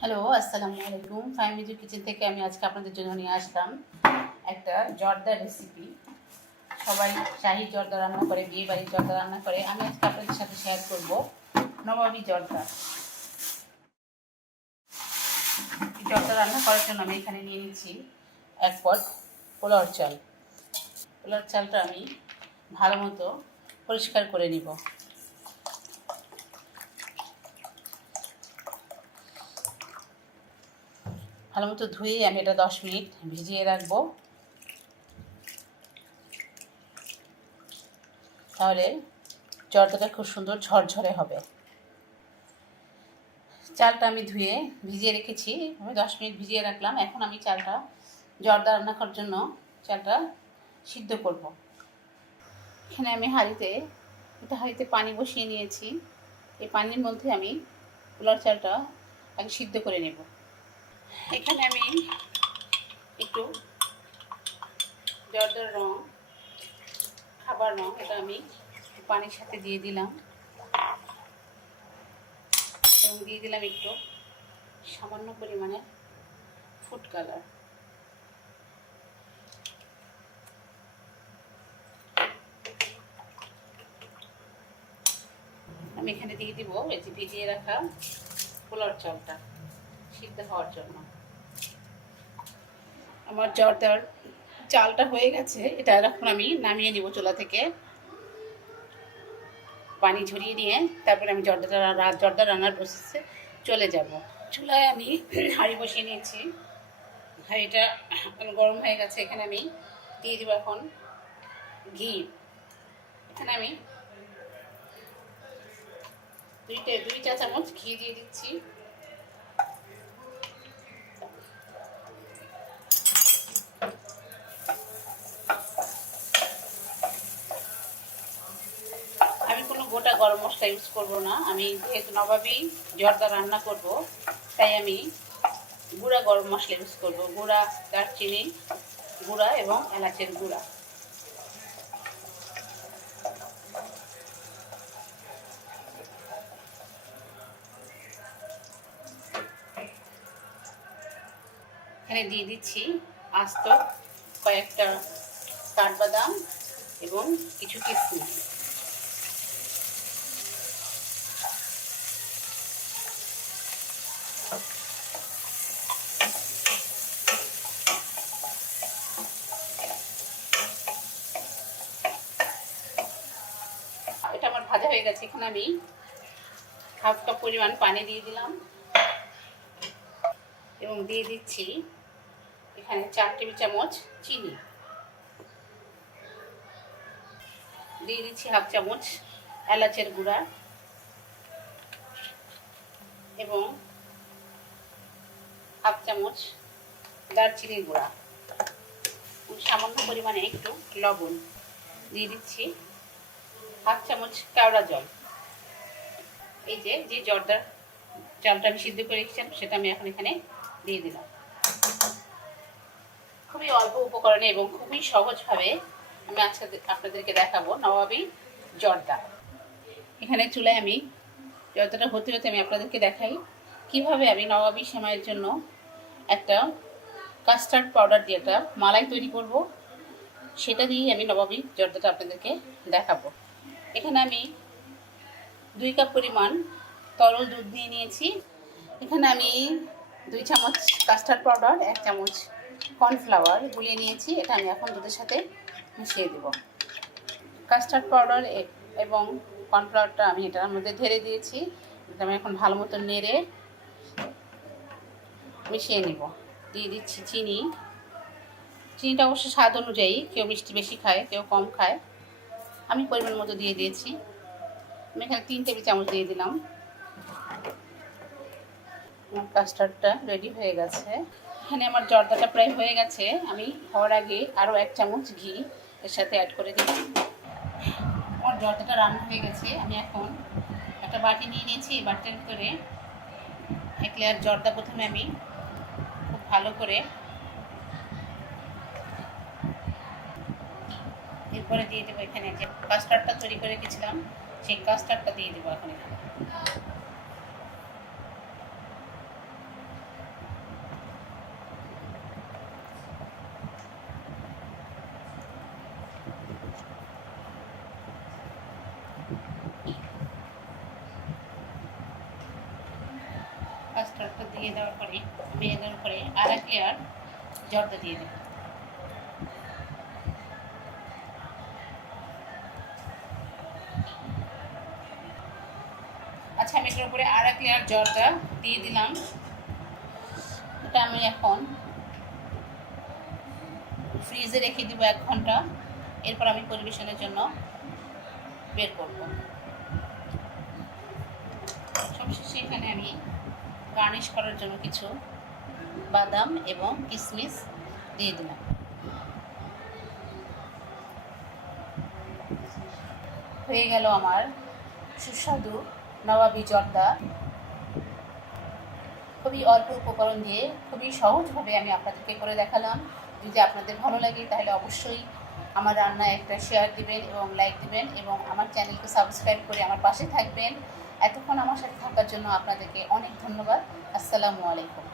Hello, আসসালামু আলাইকুম। ফাইমিজু kitchen থেকে আমি আজকে আপনাদের জন্য নিয়ে আসলাম একটা জর্দা রেসিপি। সবাই শাহি জর্দা রান্না করে, বিয়ে বাড়ির জর্দা রান্না করে। আমি আজকে আপনাদের সাথে শেয়ার করব নবাবী জর্দা। জর্দা রান্না করার জন্য আমি এখানে নিয়ে নিচ্ছি 1 পট পোলাওর চাল। পোলাওর চালটা আমি ভালো মতো পরিষ্কার করে নিব। ভালো মতো ধুয়ে আমি এটা 10 মিনিট ভিজিয়ে রাখবো। তাহলে জর্দাটা খুব সুন্দর ঝরঝরে হবে। চালটা আমি ধুয়ে ভিজিয়ে রেখেছি, আমি 10 মিনিট ভিজিয়ে রাখলাম। এখন আমি চালটা জর্দা রান্না করার জন্য চালটা সিদ্ধ করব। এখানে আমি হাঁড়িতে পানি বসিয়ে নিয়েছি। এই পানির মধ্যে আমি পোলাও চালটা আগে সিদ্ধ করে নেব। এখানে আমি একটু জর্দার রং, খাবার রং, এটা আমি পানির সাথে দিয়ে দিলাম এবং দিয়ে দিলাম একটু সামান্য পরিমাণে ফুড কালার। আমি এখানে দিয়ে দিব এই যে ভিজিয়ে রাখা পোলাওর চালটা সিদ্ধ হওয়ার জন্য। আমার জর্দার চালটা হয়ে গেছে, এটা এখন আমি নামিয়ে নিব চুলা থেকে। পানি ঝরিয়ে নিয়ে তারপরে আমি জর্দা রান্নার প্রসেসে চলে যাব। চুলায় আমি হাঁড়ি বসিয়ে নিয়েছি, হাঁড়িটা গরম হয়ে গেছে। এখানে আমি দিয়ে দেবো এখন ঘি। এখানে আমি 2 চা চামচ ঘি দিয়ে দিচ্ছি। আমি কোনো গোটা গরম মশলা ইউজ করব না। আমি যেহেতু নবাবী জর্দা রান্না করব, তাই আমি গুঁড়া গরম মশলা ইউজ করব। গুঁড়া দারচিনি গুঁড়া এবং এলাচের গুঁড়া। এখানে দিয়ে দিচ্ছি আস্ত কয়েকটা কাঠবাদাম এবং কিছু কিশমিশ। এটা আমার ভাজা হয়ে গেছে। এখানে আমি হাফ কাপ পরিমাণ পানি দিয়ে দিলাম এবং দিয়ে দিচ্ছি এখানে 4 টেবিল চামচ চিনি। দিয়ে দিচ্ছি হাফ চামচ এলাচের গুঁড়া এবং হাফ চামচ দারচিনির গুঁড়া, সামান্য পরিমাণে একটু লবণ। দিয়ে দিচ্ছি হাফ চামচ কেওড়া জল। এই যে জর্দার চালটা আমি সিদ্ধ করে রেখেছিলাম সেটা আমি এখন এখানে দিয়ে দিলাম। খুবই অল্প উপকরণে এবং খুবই সহজভাবে আমি আজকে আপনাদেরকে দেখাবো নবাবী জর্দা। এখানে চুলায় আমি জর্দাটা হতে হতে আমি আপনাদেরকে দেখাই কিভাবে আমি নবাবী সেমাইয়ের জন্য একটা কাস্টার্ড পাউডার দিয়ে একটা মালাই তৈরি করব। সেটা দিয়েই আমি নবাবী জর্দাটা আপনাদেরকে দেখাবো। এখানে আমি 2 কাপ পরিমাণ তরল দুধ নিয়ে নিয়েছি। এখানে আমি 2 চামচ কাস্টার্ড পাউডার, 1 চামচ কর্নফ্লাওয়ার গুলিয়ে নিয়েছি। এটা আমি এখন দুধের সাথে মিশিয়ে দেব। কাস্টার্ড পাউডার এবং কর্নফ্লাওয়ারটা আমি এটার মধ্যে ঢেলে দিয়েছি। এটা আমি এখন ভালো মতো নেড়ে মিশিয়ে নেব। দিয়ে দিচ্ছি চিনি। চিনিটা অবশ্য স্বাদ অনুযায়ী, কেউ মিষ্টি বেশি খায়, কেউ কম খায়। আমি পরিমাণ মতো দিয়ে দিয়েছি। আমি এখানে 3 টেবিল চামচ দিয়ে দিলাম। আমার কাস্টার্ডটা রেডি হয়ে গেছে। এখানে আমার জর্দাটা প্রায় হয়ে গেছে। আমি হওয়ার আগে আরও 1 চামচ ঘি এর সাথে অ্যাড করে দিচ্ছি। আমার জর্দাটা রান্না হয়ে গেছে। আমি এখন একটা বাটি নিয়ে নিয়েছি। এই বাটির ভিতরে 1 লেয়ার জর্দা প্রথমে আমি খুব ভালো করে, এরপরে দিয়ে দেবো এখানে যে কাস্টার্ডটা তৈরি করে রেখেছিলাম, সেই কাস্টার্ডটা দিয়ে দেবো এখন এখানে। কাস্টার্ডটা দিয়ে দেওয়ার পরে আর এক লেয়ার জর্দা দিয়ে দেব। আচ্ছা, আমি এটার উপরে আর এক লেয়ার জর্দা দিয়ে দিলাম। এটা আমি এখন ফ্রিজে রেখে দিব 1 ঘন্টা। এরপর আমি পরিবেশনের জন্য বের করব। সবশেষে এখানে আমি গার্নিশ করার জন্য কিছু বাদাম এবং কিশমিশ দিয়ে দিলাম। হয়ে গেল আমার সুস্বাদু নবাবী জর্দা। খুবই অল্প উপকরণ দিয়ে খুবই সহজভাবে আমি আপনাদেরকে করে দেখালাম। যদি আপনাদের ভালো লাগে তাহলে অবশ্যই আমার রান্নায় একটা শেয়ার দিবেন এবং লাইক দিবেন এবং আমার চ্যানেলকে সাবস্ক্রাইব করে আমার পাশে থাকবেন। এতক্ষণ আমার সাথে থাকার জন্য আপনাদেরকে অনেক ধন্যবাদ। আসসালামু আলাইকুম।